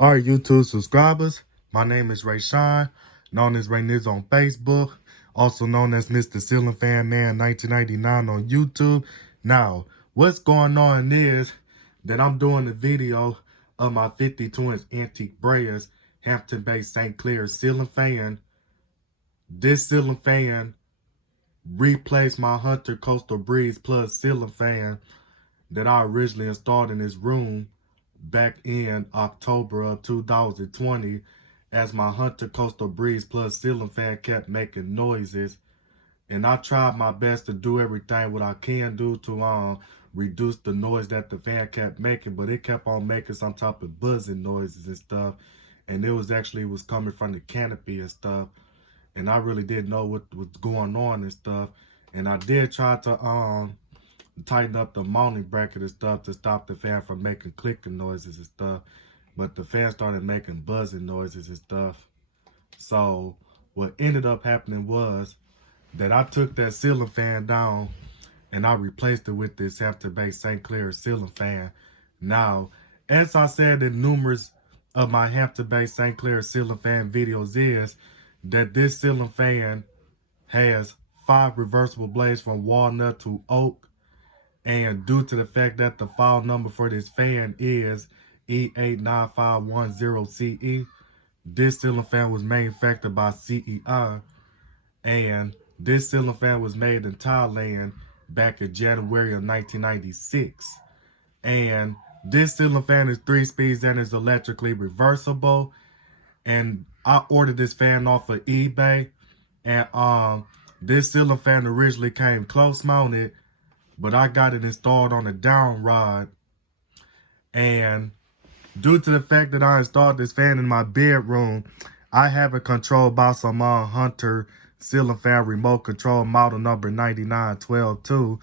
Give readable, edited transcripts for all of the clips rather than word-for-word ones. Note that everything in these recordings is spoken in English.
All right, YouTube subscribers, my name is Ray Shine, known as Ray Niz on Facebook, also known as Mr. Ceiling Fan Man 1999 on YouTube. Now, what's going on is that I'm doing a video of my 52-inch antique Breyers Hampton Bay St. Clair ceiling fan. This ceiling fan replaced my Hunter Coastal Breeze Plus ceiling fan that I originally installed in this room back in October of 2020, as my Hunter Coastal Breeze Plus ceiling fan kept making noises. And I tried my best to do everything what I can do to reduce the noise that the fan kept making, but it kept on making some type of buzzing noises and stuff. And it was coming from the canopy and stuff. And I really didn't know what was going on and stuff. And I did try to tighten up the mounting bracket and stuff to stop the fan from making clicking noises and stuff, but the fan started making buzzing noises and stuff. So what ended up happening was that I took that ceiling fan down and I replaced it with this Hampton Bay St. Clair ceiling fan. Now, as I said in numerous of my Hampton Bay St. Clair ceiling fan videos, is that this ceiling fan has 5 reversible blades from walnut to oak. And due to the fact that the file number for this fan is E89510CE, this ceiling fan was manufactured by CEI. And this ceiling fan was made in Thailand back in January of 1996. And this ceiling fan is 3 speeds and is electrically reversible. And I ordered this fan off of eBay. And this ceiling fan originally came close mounted, but I got it installed on a down rod. And due to the fact that I installed this fan in my bedroom, I have it controlled by some Hunter ceiling fan remote control model number 99122.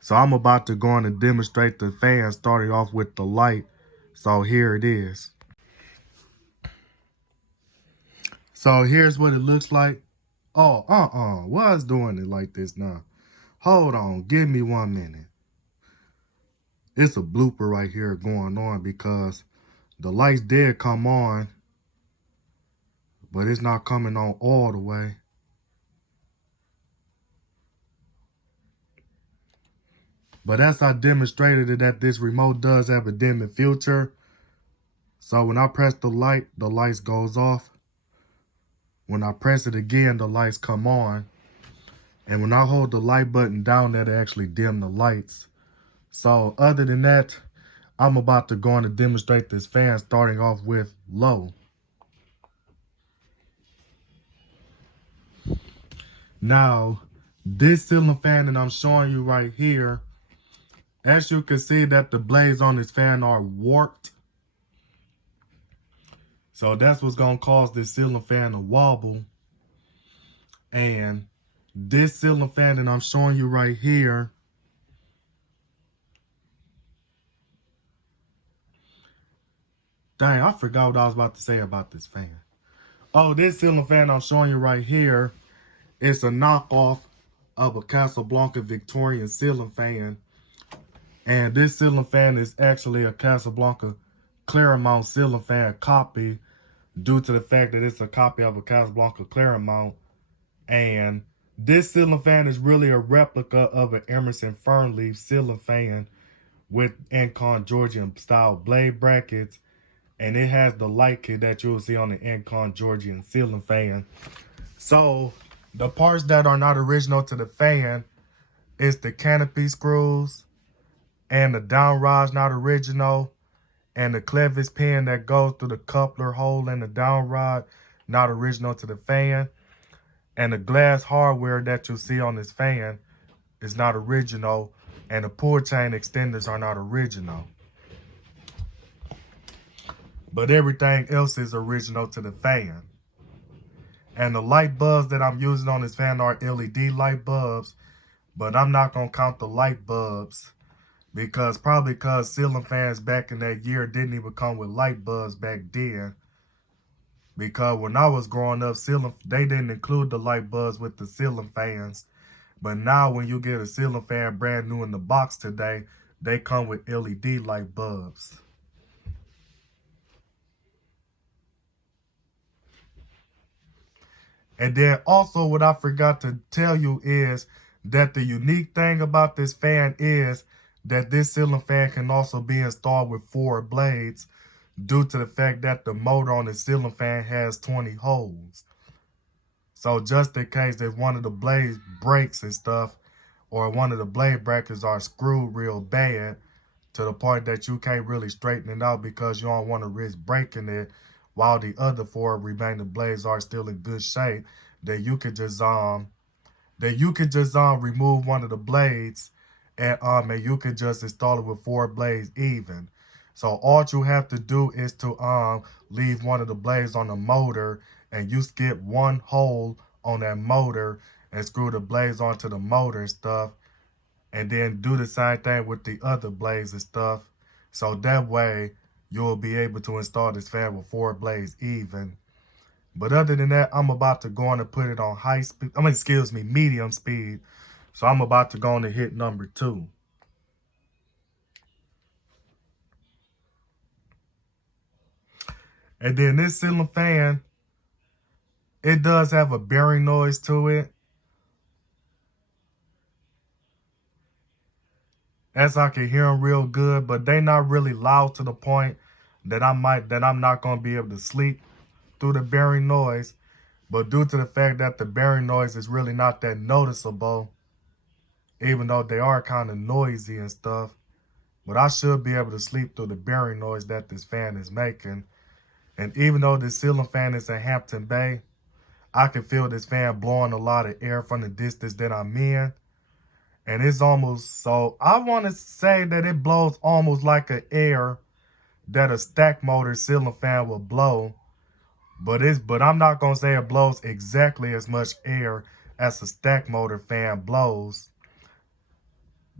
So I'm about to go on and demonstrate the fan, starting off with the light. So here it is. So here's what it looks like. Oh, why is doing it like this now? Hold on, give me 1 minute. It's a blooper right here going on because the lights did come on, but it's not coming on all the way. But as I demonstrated it, that this remote does have a dimming filter. So when I press the lights goes off. When I press it again, the lights come on. And when I hold the light button down, that'll actually dim the lights. So other than that, I'm about to go on and demonstrate this fan, starting off with low. Now, this ceiling fan that I'm showing you right here, as you can see that the blades on this fan are warped. So that's what's going to cause this ceiling fan to wobble. And this ceiling fan that I'm showing you right here, dang, I forgot what I was about to say about this fan. Oh, this ceiling fan I'm showing you right here, it's a knockoff of a Casablanca Victorian ceiling fan. And this ceiling fan is actually a Casablanca Claremont ceiling fan copy, due to the fact that it's a copy of a Casablanca Claremont. And this ceiling fan is really a replica of an Emerson Fernleaf ceiling fan with Ancon Georgian style blade brackets. And it has the light kit that you will see on the Ancon Georgian ceiling fan. So the parts that are not original to the fan is the canopy screws, and the down rod's not original, and the clevis pin that goes through the coupler hole in the down rod, not original to the fan. And the glass hardware that you see on this fan is not original, and the pull chain extenders are not original. But everything else is original to the fan. And the light bulbs that I'm using on this fan are LED light bulbs, but I'm not going to count the light bulbs because ceiling fans back in that year didn't even come with light bulbs back then. Because when I was growing up, they didn't include the light bulbs with the ceiling fans. But now when you get a ceiling fan brand new in the box today, they come with LED light bulbs. And then also what I forgot to tell you is that the unique thing about this fan is that this ceiling fan can also be installed with 4 blades due to the fact that the motor on the ceiling fan has 20 holes. So just in case if one of the blades breaks and stuff, or one of the blade brackets are screwed real bad to the point that you can't really straighten it out because you don't want to risk breaking it while the other 4 remaining blades are still in good shape, then you could just remove one of the blades and you could just install it with 4 blades even. So all you have to do is to leave one of the blades on the motor and you skip one hole on that motor and screw the blades onto the motor and stuff, and then do the same thing with the other blades and stuff. So that way you'll be able to install this fan with 4 blades even. But other than that, I'm about to go on and put it on high speed. Medium speed. So I'm about to go on and hit number 2. And then this ceiling fan, it does have a bearing noise to it. As I can hear them real good, but they not really loud to the point that I'm not gonna be able to sleep through the bearing noise. But due to the fact that the bearing noise is really not that noticeable, even though they are kind of noisy and stuff, but I should be able to sleep through the bearing noise that this fan is making. And even though this ceiling fan is in Hampton Bay, I can feel this fan blowing a lot of air from the distance that I'm in. And it's almost, so I want to say that it blows almost like an air that a stack motor ceiling fan will blow. But I'm not gonna say it blows exactly as much air as a stack motor fan blows,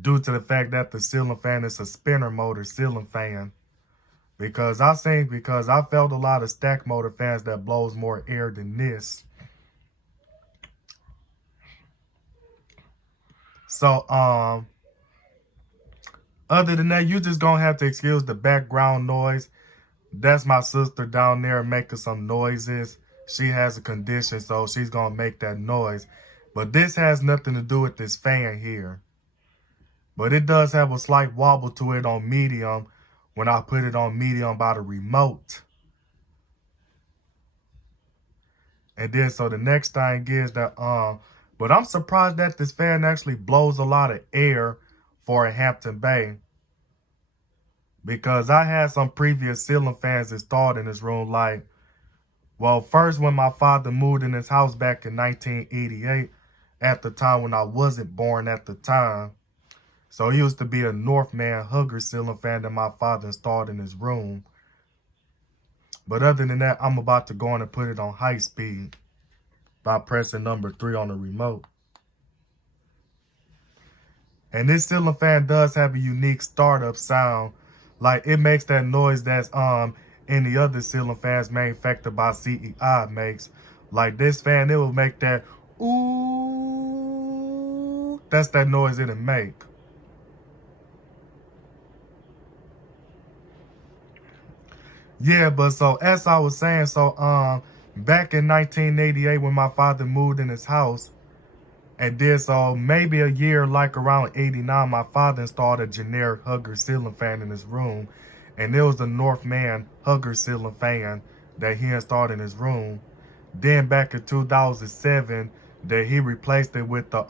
due to the fact that the ceiling fan is a spinner motor ceiling fan. Because I felt a lot of stack motor fans that blows more air than this. So other than that, you just gonna have to excuse the background noise. That's my sister down there making some noises. She has a condition, so she's gonna make that noise. But this has nothing to do with this fan here. But it does have a slight wobble to it on medium when I put it on medium by the remote. And then so the next thing is that but I'm surprised that this fan actually blows a lot of air for a Hampton Bay. Because I had some previous ceiling fans installed in this room. Like, well, first when my father moved in his house back in 1988, at the time when I wasn't born at the time. So he used to be a Northman Hugger ceiling fan that my father installed in his room. But other than that, I'm about to go on and put it on high speed by pressing number 3 on the remote. And this ceiling fan does have a unique startup sound. Like, it makes that noise that's in the other ceiling fans manufactured by CEI makes. Like this fan, it will make that ooh. That's that noise it'll make. Yeah, but so as I was saying, so back in 1988 when my father moved in his house, and then so maybe a year like around 89, my father installed a generic Hugger ceiling fan in his room. And it was the Northman Hugger ceiling fan that he installed in his room. Then back in 2007, that he replaced it with the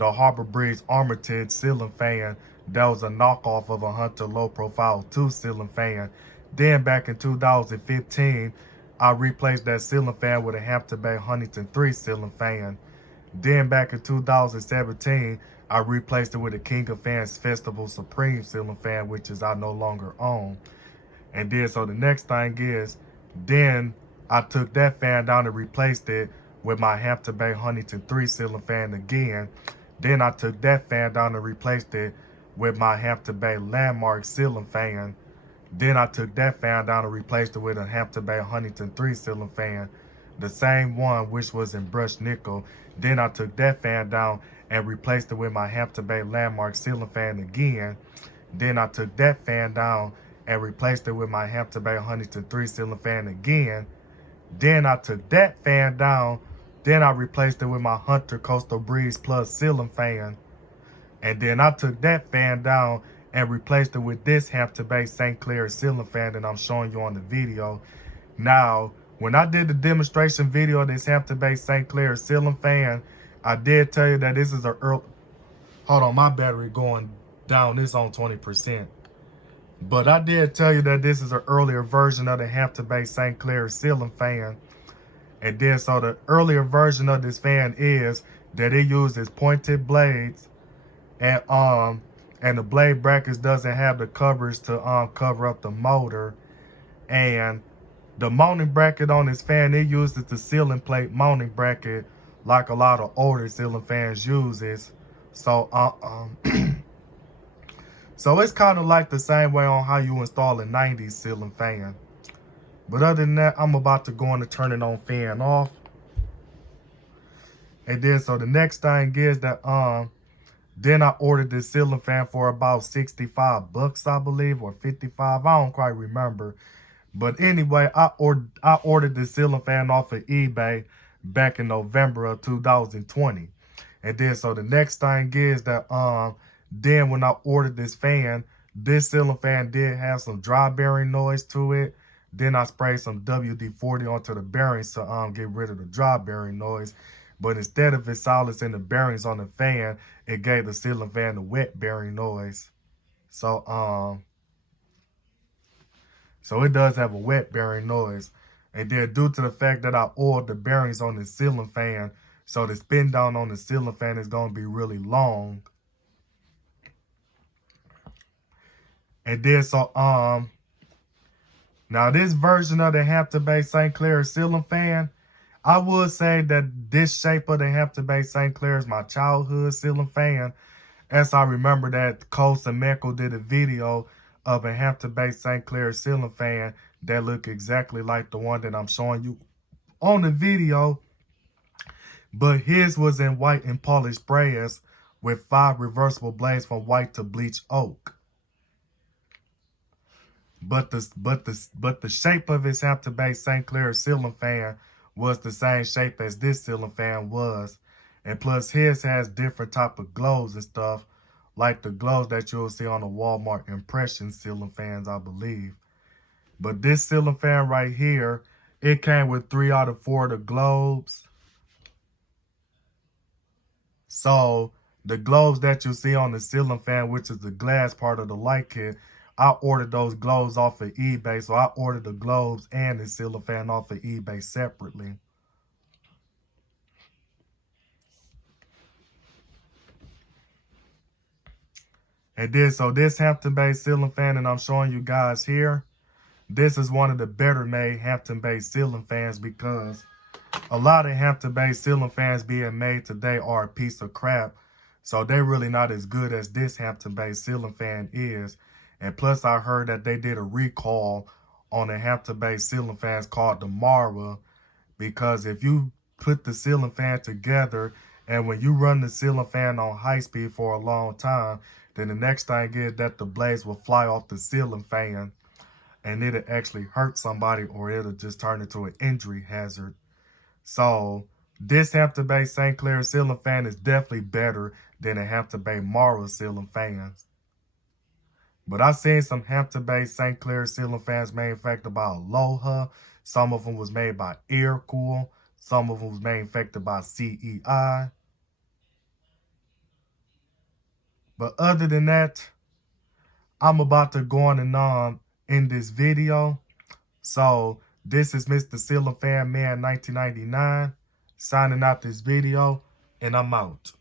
Harbor Bridge Armitage ceiling fan. That was a knockoff of a Hunter Low Profile 2 ceiling fan. Then back in 2015, I replaced that ceiling fan with a Hampton Bay Huntington 3 ceiling fan. Then back in 2017, I replaced it with a King of Fans Festival Supreme ceiling fan, which is I no longer own. And then so the next thing is, then I took that fan down and replaced it with my Hampton Bay Huntington 3 ceiling fan again. Then I took that fan down and replaced it with my Hampton Bay Landmark ceiling fan. Then I took that fan down and replaced it with a Hampton Bay Huntington 3 ceiling fan. The same one which was in brushed nickel. Then I took that fan down and replaced it with my Hampton Bay Landmark ceiling fan again. Then I took that fan down and replaced it with my Hampton Bay Huntington 3 ceiling fan again. Then I took that fan down Then I replaced it with my Hunter Coastal Breeze Plus ceiling fan. And then I took that fan down and replaced it with this Hampton Bay St. Clair ceiling fan that I'm showing you on the video. Now, when I did the demonstration video of this Hampton Bay St. Clair ceiling fan, I did tell you that this is a early... Hold on, my battery going down. It's on 20%. But I did tell you that this is an earlier version of the Hampton Bay St. Clair ceiling fan. And then, so the earlier version of this fan is that it uses pointed blades, and the blade brackets doesn't have the covers to cover up the motor. And the mounting bracket on this fan, it uses the ceiling plate mounting bracket like a lot of older ceiling fans uses. So so it's kind of like the same way on how you install a 90s ceiling fan. But other than that, I'm about to go on and turn it on fan off. And then, so the next thing is that, then I ordered this ceiling fan for about 65 bucks, I believe, or 55. I don't quite remember. But anyway, I ordered this ceiling fan off of eBay back in November of 2020. And then, so the next thing is that, then when I ordered this fan, this ceiling fan did have some dry bearing noise to it. Then I sprayed some WD-40 onto the bearings to get rid of the dry bearing noise. But instead of it silencing the bearings on the fan, it gave the ceiling fan the wet bearing noise. So so it does have a wet bearing noise. And then due to the fact that I oiled the bearings on the ceiling fan, so the spin down on the ceiling fan is going to be really long. And then, so now this version of the Hampton Bay St. Clair ceiling fan, I would say that this shape of the Hampton Bay St. Clair is my childhood ceiling fan. As I remember that Coase and Meckel did a video of a Hampton Bay St. Clair ceiling fan that looked exactly like the one that I'm showing you on the video. But his was in white and polished brass with 5 reversible blades from white to bleach oak. But the shape of his Hampton Bay St. Clair ceiling fan was the same shape as this ceiling fan was. And plus his has different type of glows and stuff, like the glows that you'll see on the Walmart Impression ceiling fans, I believe. But this ceiling fan right here, it came with 3 out of 4 of the globes. So the globes that you see on the ceiling fan, which is the glass part of the light kit, I ordered those globes off of eBay. So I ordered the globes and the ceiling fan off of eBay separately. And then, so this Hampton Bay ceiling fan that I'm showing you guys here, this is one of the better made Hampton Bay ceiling fans, because a lot of Hampton Bay ceiling fans being made today are a piece of crap. So they're really not as good as this Hampton Bay ceiling fan is. And plus, I heard that they did a recall on the Hampton Bay ceiling fans called the Mara, because if you put the ceiling fan together and when you run the ceiling fan on high speed for a long time, then the next thing is that the blades will fly off the ceiling fan and it'll actually hurt somebody, or it'll just turn into an injury hazard. So this Hampton Bay St. Clair ceiling fan is definitely better than the Hampton Bay Mara ceiling fans. But I seen some Hampton Bay St. Clair ceiling fans manufactured by Aloha. Some of them was made by Aircool. Some of them was manufactured by CEI. But other than that, I'm about to go on and on in this video. So this is Mr. Ceiling Fan Man 1999 signing out this video, and I'm out.